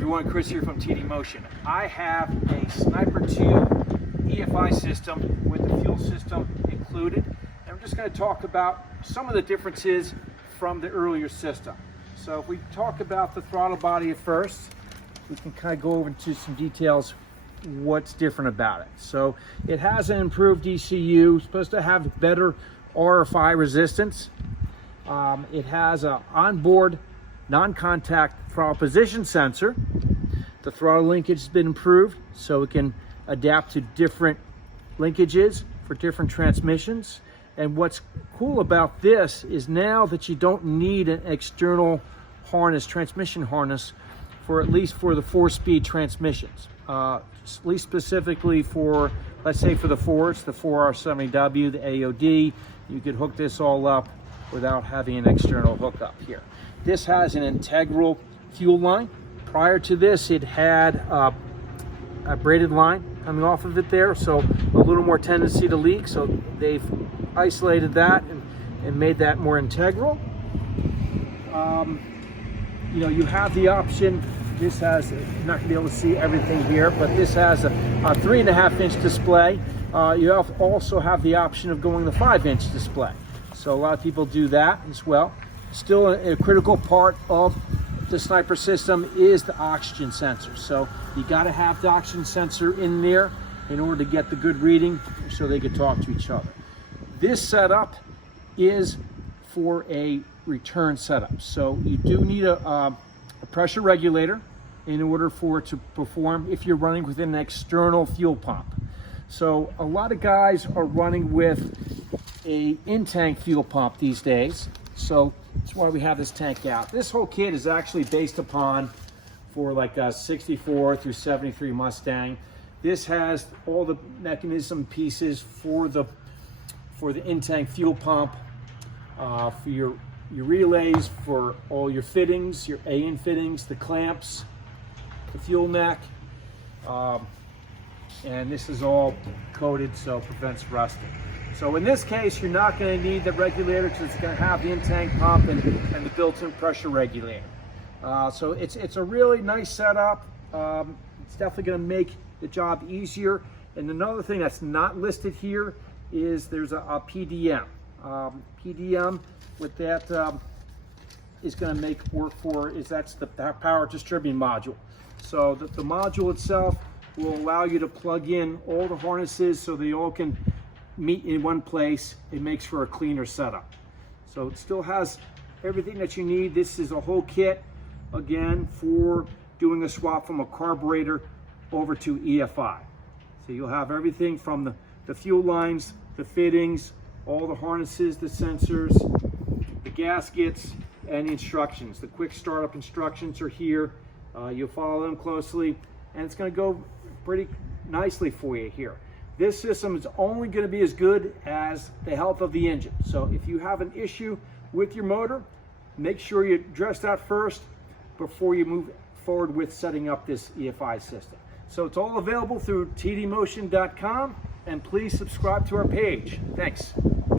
everyone, Chris here from TD Motion. I have a Sniper 2 EFI system with the fuel system included, and I'm just going to talk about some of the differences from the earlier system. So if we talk about the throttle body at first, we can kind of go over into some details what's different about it. So it has an improved ECU, supposed to have better RFI resistance. It has an onboard non-contact throttle position sensor. The throttle linkage has been improved so it can adapt to different linkages for different transmissions. And what's cool about this is now that you don't need an external harness, transmission harness, for at least for the 4-speed transmissions. At least specifically for, let's say for the Fords, the 4R70W, the AOD, you could hook this all up without having an external hookup here. This has an integral fuel line. Prior to this, it had a braided line coming off of it there, so a little more tendency to leak. So they've isolated that and made that more integral. You have the option. This has, you're not going to be able to see everything here, but this has a 3.5-inch display. You also have the option of going the 5-inch display. So a lot of people do that as well. Still a critical part of the Sniper system is the oxygen sensor. So you got to have the oxygen sensor in there in order to get the good reading so they can talk to each other. This setup is for a return setup. So you do need a pressure regulator in order for it to perform if you're running with an external fuel pump. So a lot of guys are running with a in-tank fuel pump these days. So that's why we have this tank out. This whole kit is actually based upon for like a 64 through 73 Mustang. This has all the mechanism pieces for the in-tank fuel pump, for your relays, for all your fittings, your AN fittings, the clamps, the fuel neck, and this is all coated so it prevents rusting. So in this case, you're not going to need the regulator because it's going to have the in-tank pump and the built-in pressure regulator. So it's a really nice setup. It's definitely going to make the job easier. And another thing that's not listed here is there's a PDM. PDM with that is going to make work for that's the power distributing module. So the module itself will allow you to plug in all the harnesses so they all can meet in one place. It makes for a cleaner setup. So it still has everything that you need. This is a whole kit, again, for doing a swap from a carburetor over to EFI. So you'll have everything from the fuel lines, the fittings, all the harnesses, the sensors, the gaskets, and the instructions. The quick startup instructions are here. You'll follow them closely, and it's going to go pretty nicely for you here. This system is only going to be as good as the health of the engine. So if you have an issue with your motor, make sure you address that first before you move forward with setting up this EFI system. So it's all available through tdmotion.com, and please subscribe to our page. Thanks.